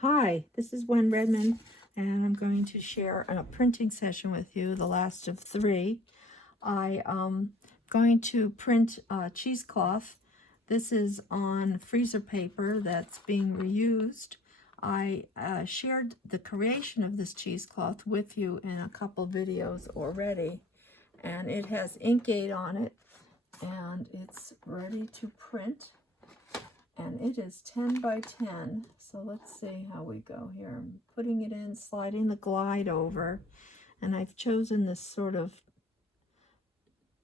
Hi, this is Wen Redmond, and I'm going to share a printing session with you, the last of 3. I am going to print cheesecloth. This is on freezer paper that's being reused. I shared the creation of this cheesecloth with you in a couple videos already, and it has Inkade on it, and it's ready to print. And it is 10 by 10, so let's see how we go here. I'm putting it in, sliding the glide over, and I've chosen this sort of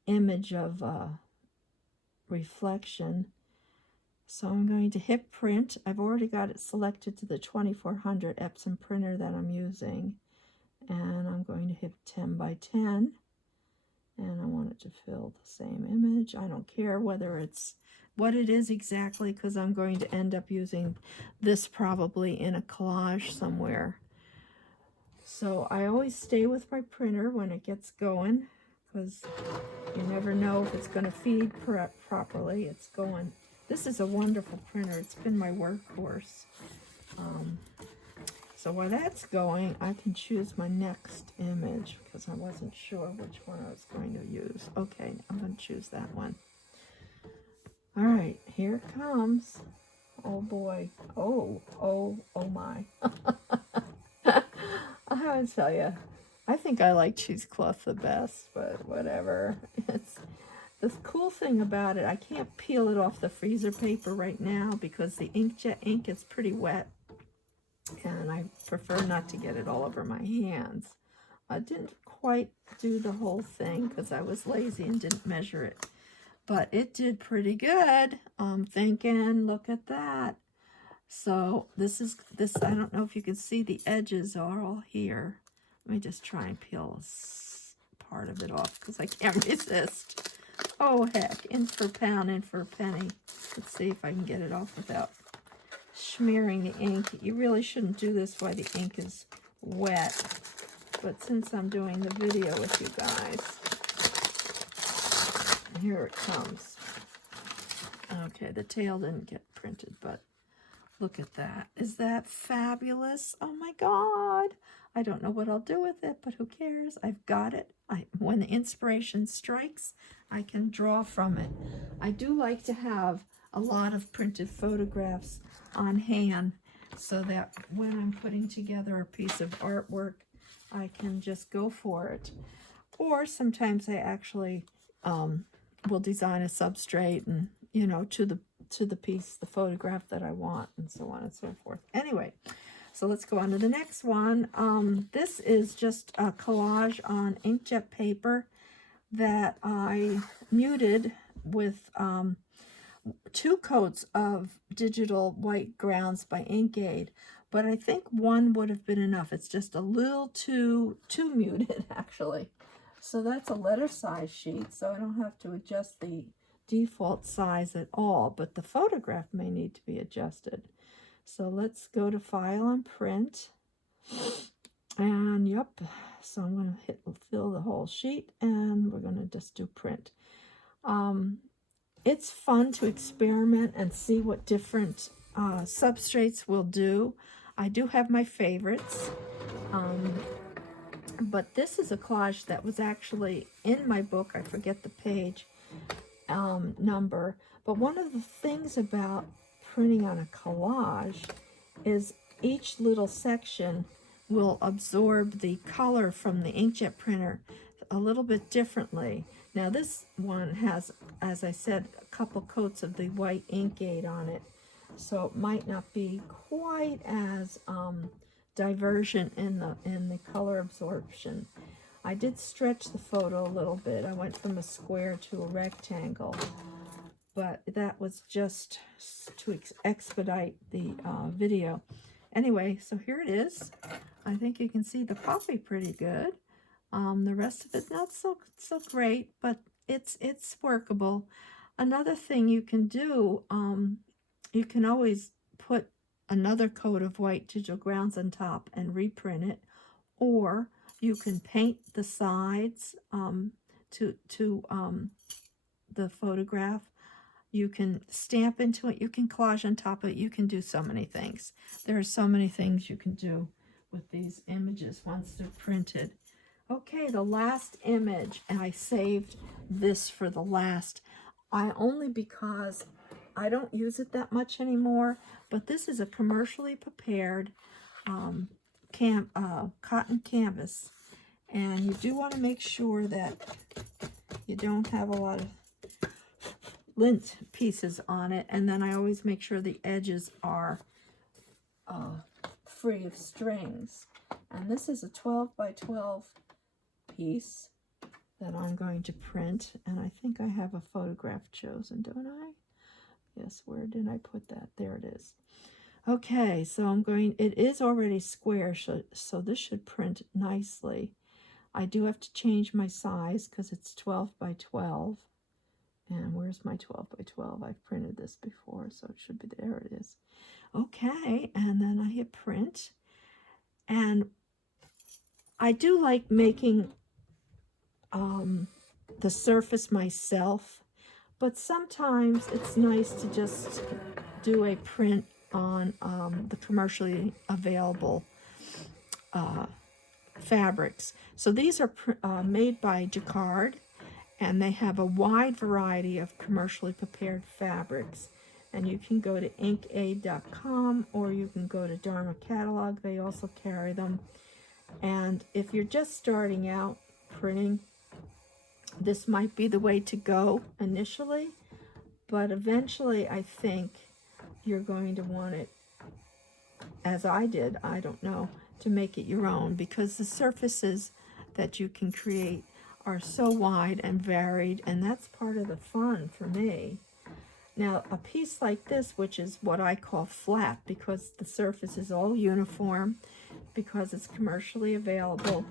image of reflection. So I'm going to hit print. I've already got it selected to the 2400 Epson printer that I'm using, and I'm going to hit 10 by 10, and I want it to fill the same image. I don't care whether it's what it is exactly, because I'm going to end up using this probably in a collage somewhere. So I always stay with my printer when it gets going, because you never know if it's going to feed properly. It's going. This is a wonderful printer. It's been my workhorse. So while that's going, I can choose my next image, because I wasn't sure which one I was going to use. Okay, I'm going to choose that one. All right, here it comes. Oh boy. Oh my. I have to tell you, I think I like cheesecloth the best, but whatever. It's the cool thing about it, I can't peel it off the freezer paper right now because the inkjet ink is pretty wet, and I prefer not to get it all over my hands. I didn't quite do the whole thing because I was lazy and didn't measure it. But it did pretty good. I'm thinking, look at that. So this, I don't know if you can see, the edges are all here. Let me just try and peel part of it off because I can't resist. Oh heck, in for a pound, in for a penny. Let's see if I can get it off without smearing the ink. You really shouldn't do this while the ink is wet. But since I'm doing the video with you guys, here it comes. Okay, the tail didn't get printed, but look at that. Is that fabulous? Oh my God. I don't know what I'll do with it, but who cares? I've got it. When the inspiration strikes, I can draw from it. I do like to have a lot of printed photographs on hand so that when I'm putting together a piece of artwork, I can just go for it. Or sometimes I actually will design a substrate and, you know, to the piece, the photograph that I want, and so on and so forth. Anyway, so let's go on to the next one. This is just a collage on inkjet paper that I muted with 2 coats of digital white grounds by Inkade, but I think one would have been enough. It's just a little too muted, actually. So that's a letter size sheet, so I don't have to adjust the default size at all, but the photograph may need to be adjusted. So let's go to File and Print. And yep, so I'm going to fill the whole sheet, and we're going to just do Print. It's fun to experiment and see what different substrates will do. I do have my favorites. But this is a collage that was actually in my book. I forget the page number. But one of the things about printing on a collage is each little section will absorb the color from the inkjet printer a little bit differently. Now this one has, as I said, a couple coats of the white Inkade on it, so it might not be quite as divergent in the color absorption. I did stretch the photo a little bit. I went from a square to a rectangle, but that was just to expedite the video. Anyway, so here it is. I think you can see the poppy pretty good. The rest of it not so great, but it's workable. Another thing you can do, you can always put another coat of white digital grounds on top and reprint it, or you can paint the sides to the photograph. You can stamp into it. You can collage on top of it. You can do so many things. There are so many things you can do with these images once they're printed. Okay, the last image, and I saved this for the last. Only because I don't use it that much anymore, but this is a commercially prepared cotton canvas. And you do want to make sure that you don't have a lot of lint pieces on it, and then I always make sure the edges are free of strings. And this is a 12 by 12 piece that I'm going to print, and I think I have a photograph chosen, don't I? Yes, where did I put that? There it is. Okay, so it is already square, so this should print nicely. I do have to change my size because it's 12 by 12. And where's my 12 by 12? I've printed this before, so it should be, there it is. Okay, and then I hit print. And I do like making the surface myself, but sometimes it's nice to just do a print on the commercially available fabrics. So these are made by Jacquard, and they have a wide variety of commercially prepared fabrics. And you can go to inkaid.com, or you can go to Dharma Catalog. They also carry them. And if you're just starting out printing, this might be the way to go initially, but eventually I think you're going to want it, as I did, I don't know, to make it your own, because the surfaces that you can create are so wide and varied, and that's part of the fun for me. Now, a piece like this, which is what I call flat, because the surface is all uniform, because it's commercially available,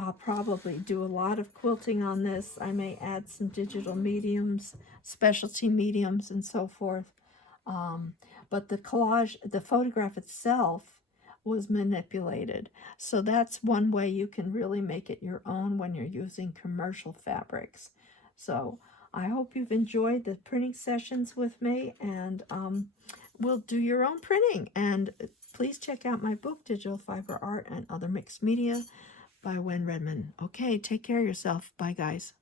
I'll probably do a lot of quilting on this. I may add some digital mediums, specialty mediums, and so forth. But the collage, the photograph itself, was manipulated. So that's one way you can really make it your own when you're using commercial fabrics. So I hope you've enjoyed the printing sessions with me, and we'll do your own printing. And please check out my book, Digital Fiber Art and Other Mixed Media by Wen Redmond. Okay, take care of yourself. Bye, guys.